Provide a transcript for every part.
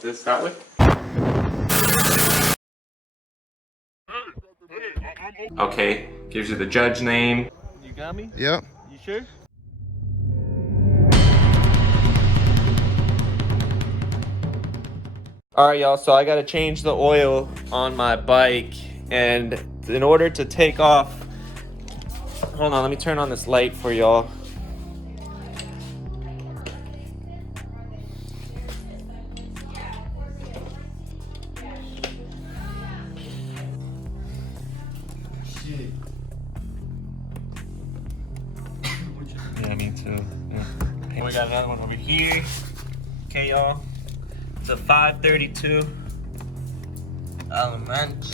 this that way? Okay, gives you the judge name. You got me? Yep. You sure? Alright y'all, so I gotta change the oil on my bike, and in order to take off, hold on, let me turn on this light for y'all. Yeah, me too. Yeah. We got another one over here. Okay, y'all. It's a 532 Allan Wrench.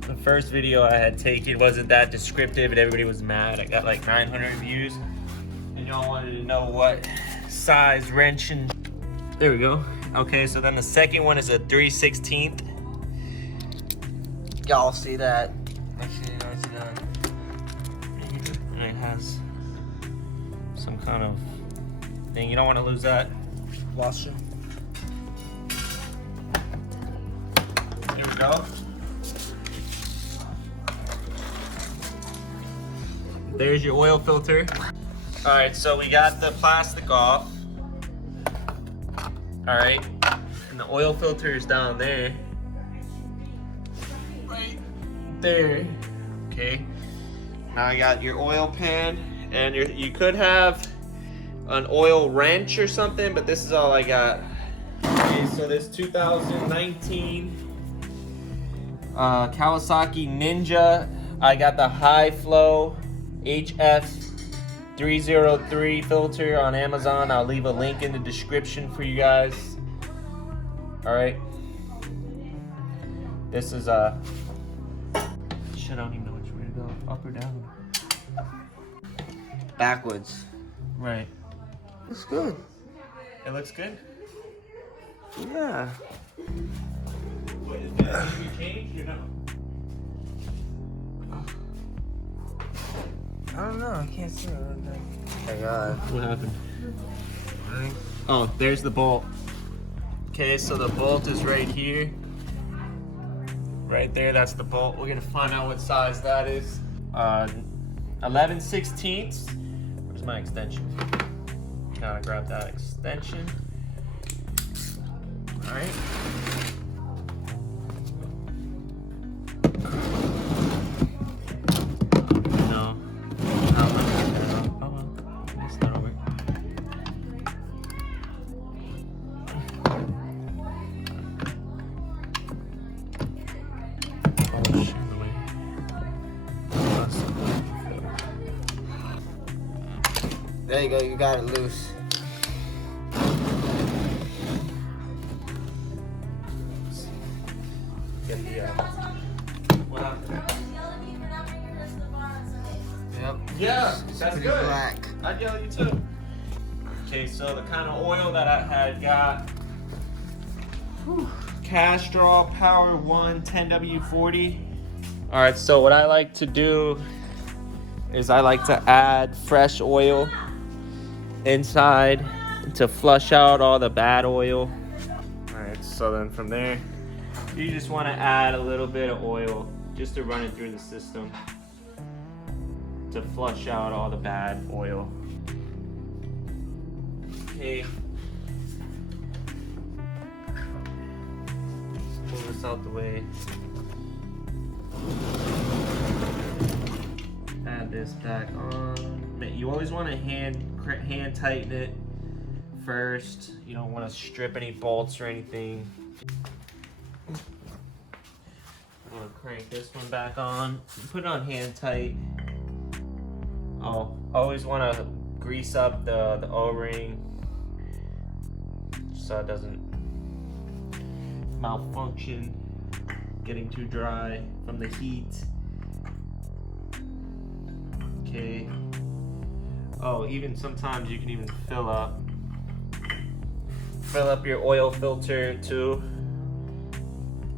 The first video I had taken wasn't that descriptive and everybody was mad. I got like 900 views. And y'all wanted to know what size wrench and... There we go. Okay, so then the second one is a 3/16. Y'all see that? Make sure you guys see that. And it has some kind of thing. You don't want to lose that washer. Here we go. There's your oil filter. All right, so we got the plastic off. All right, and the oil filter is down there. Right there. Okay. Now I got your oil pan, and you could have an oil wrench or something, but this is all I got. Okay, so this 2019 Kawasaki Ninja. I got the Hiflo HF303 filter on Amazon. I'll leave a link in the description for you guys. All right. This is shit, I don't even know which way to go. Up or down? Backwards. Right. Looks good. It looks good? Yeah. What, is that going to be changed or no? I don't know. I can't see it. Oh my God. What happened? Oh, there's the bolt. Okay, so the bolt is right here. Right there, that's the bolt. We're gonna find out what size that is. 11/16. Where's my extension? Gotta grab that extension. All right. No. Oh well, it's not over. There you go. You got it loose. Get the what happened? Yep. Yeah, that's Pretty good. black. I'd yell at you too. Okay, so the kind of oil that I had got, Castrol Power 1 10W40. All right, so what I like to do is I like to add fresh oil inside to flush out all the bad oil. All right, so then from there, you just want to add a little bit of oil just to run it through the system to flush out all the bad oil. Okay. Pull this out the way. Add this back on. You always want to hand tighten it first. You don't want to strip any bolts or anything. I'm gonna crank this one back on. Put it on hand tight. Oh, always want to grease up the O-ring so it doesn't malfunction, getting too dry from the heat. Okay. Oh, even sometimes you can even fill up your oil filter too.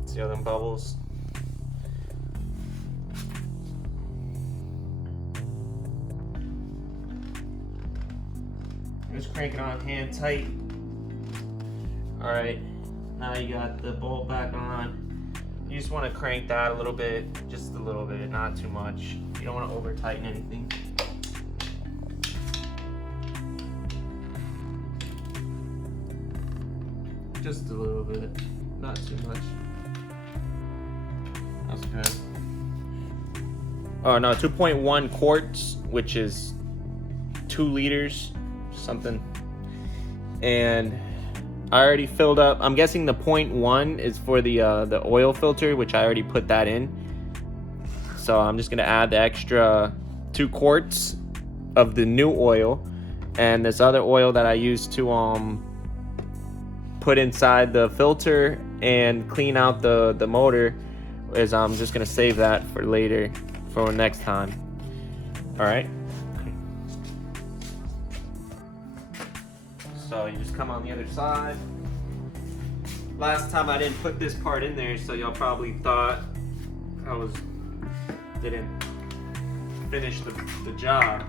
See all them bubbles? Just crank it on hand tight. All right, now you got the bolt back on. You just want to crank that a little bit, just a little bit, not too much. You don't want to over tighten anything. Just a little bit, not too much. That's good. Oh no, 2.1 quarts, which is 2 liters, something. And I already filled up. I'm guessing the 0.1 is for the oil filter, which I already put that in. So I'm just gonna add the extra 2 quarts of the new oil, and this other oil that I used to put inside the filter and clean out the motor is I'm just gonna save that for later, for next time. All right. So you just come on the other side. Last time I didn't put this part in there, so y'all probably thought I didn't finish the job.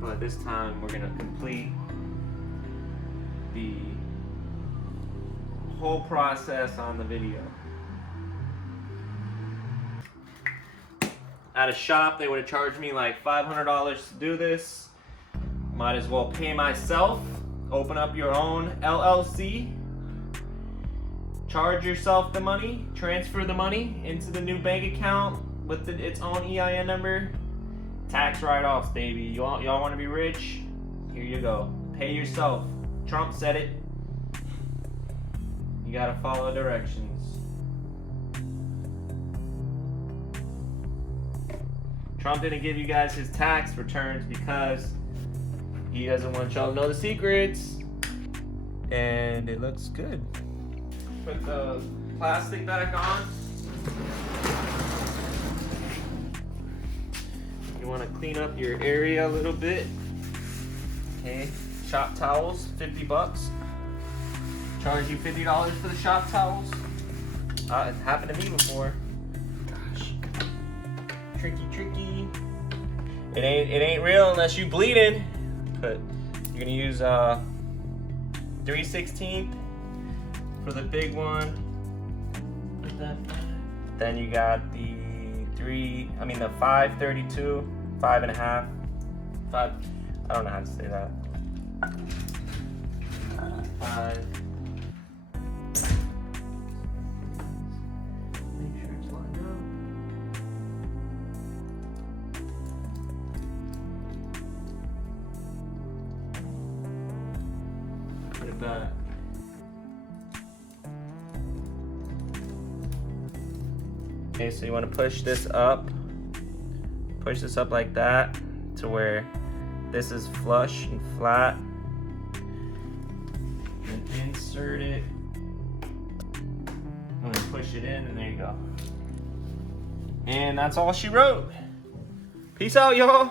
But this time we're gonna complete the whole process on the video. At a shop, they would have charged me like $500 to do this. Might as well pay myself. Open up your own LLC. Charge yourself the money. Transfer the money into the new bank account with its own EIN number. Tax write-offs, baby. Y'all want to be rich? Here you go. Pay yourself. Trump said it. You gotta follow directions. Trump didn't give you guys his tax returns because he doesn't want y'all to know the secrets. And it looks good. Put the plastic back on. You want to clean up your area a little bit. Okay, shop towels, 50 bucks. Charge you $50 for the shop towels. It happened to me before. Gosh, tricky. It ain't real unless you bleeding. But you're gonna use 3/16 for the big one. Then you got the 5/32, 5.5, 5. I don't know how to say that. 5. Make sure it's lined up. Put it back. Okay, so you want to push this up like that to where this is flush and flat. And insert it. I'm gonna push it in, and there you go. And that's all she wrote. Peace out, y'all.